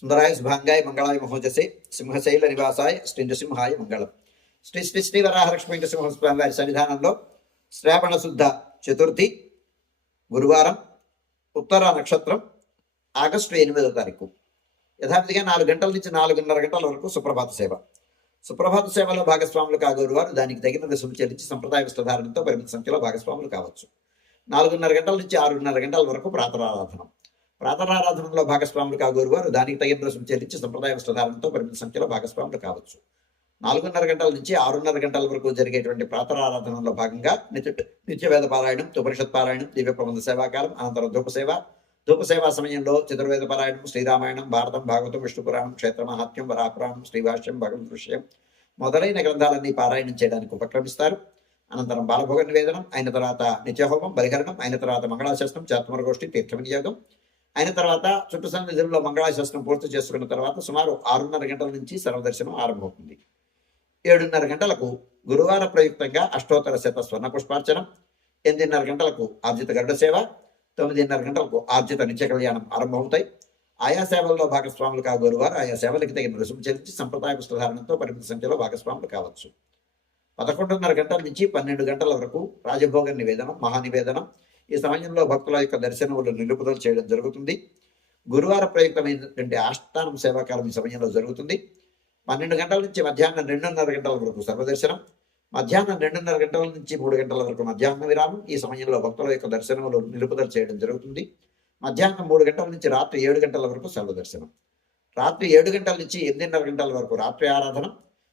సుందరాయ శుభాంగాయ మంగళాయ మహోజసే సింహశైల నివాసాయ శ్రీ నృసింహాయ మంగళం శ్రీ శ్రీ శ్రీ వరాహలక్ష్మీ నృసింహస్వామి వారి సన్నిధానంలో శ్రావణ శుద్ధ చతుర్థి గురువారం ఉత్తర నక్షత్రం ఆగస్టు ఎనిమిదో తారీఖు. యథావిధిగా నాలుగు గంటల నుంచి నాలుగున్నర గంటల వరకు సుప్రభాత సేవ. సుప్రభాత సేవలో భాగస్వాములు కాగోరు వారు దానికి తగిన రుసుము చెల్లించి సంప్రదాయ వస్త్రధారణతో పరిమిత సంఖ్యలో భాగస్వాములు కావచ్చు. నాలుగున్నర గంటల నుంచి ఆరున్నర గంటల వరకు ప్రాతరారాధనం. ప్రాతరారాధనలో భాగస్వాములు కాగోరు వారు దానికి తగిన రుసుము చెల్లించి సంప్రదాయ వస్త్రధారణతో పరిమిత సంఖ్యలో భాగస్వాములు కావచ్చు. నాలుగున్నర గంటల నుంచి ఆరున్నర గంటల వరకు జరిగేటువంటి ప్రాతరారాధనలో భాగంగా నిత్య నిత్యవేద పారాయణం ఉపనిషత్ పారాయణం దివ్య ప్రబంధ సేవాకాలం అనంతరం ధూపసేవ. సేవ సమయంలో చతుర్వేద పారాయణం శ్రీరామాయణం భారతం భాగవతం విష్ణు పురాణం క్షేత్ర మహాత్యం వరాపురాణం శ్రీభాష్యం భగవద్ విషయం మొదలైన గ్రంథాలన్నీ పారాయణం చేయడానికి ఉపక్రమిస్తారు. అనంతరం బాలభోగ నివేదనం అయిన తర్వాత నిత్యహోమం బలిహరణం అయిన తర్వాత మంగళాశాస్త్రం చాత్మరగోష్ఠి తీర్థ వినియోగం అయిన తర్వాత చుట్టు సన్నిధిలో మంగళాశాస్త్రం పూర్తి చేసుకున్న తర్వాత సుమారు ఆరున్నర గంటల నుంచి సర్వదర్శనం ఆరంభమవుతుంది. ఏడున్నర గంటలకు గురువార ప్రయుక్తంగా అష్టోత్తర శత స్వర్ణ పుష్పార్చనం ఎనిమిదిన్నర గంటలకు ఆర్జిత గడ్డ సేవ తొమ్మిదిన్నర గంటలకు ఆర్జిత నిత్య కళ్యాణం ఆరంభమవుతాయి. ఆయా సేవల్లో భాగస్వాములు కాగోరు వారు ఆయా సేవలకి తగిన రుసుము చెల్లించి సంప్రదాయ పుస్తధారణతో పరిమిత సంఖ్యలో భాగస్వాములు కావచ్చు. పదకొండున్నర గంటల నుంచి పన్నెండు గంటల వరకు రాజభోగ నివేదనం మహానివేదనం ఈ సమయంలో భక్తుల యొక్క దర్శనములు నిలుపుదల చేయడం జరుగుతుంది. గురువార ప్రయుక్తమైనటువంటి ఆస్థానం సేవాకాలం ఈ సమయంలో జరుగుతుంది. పన్నెండు గంటల నుంచి మధ్యాహ్నం రెండున్నర గంటల వరకు సర్వదర్శనం. మధ్యాహ్నం రెండున్నర గంటల నుంచి మూడు గంటల వరకు మధ్యాహ్న విరామం. ఈ సమయంలో భక్తుల యొక్క దర్శనములు నిలుపుదల చేయడం జరుగుతుంది. మధ్యాహ్నం మూడు గంటల నుంచి రాత్రి ఏడు గంటల వరకు సర్వదర్శనం. రాత్రి ఏడు గంటల నుంచి ఎనిమిదిన్నర గంటల వరకు రాత్రి ఆరాధన.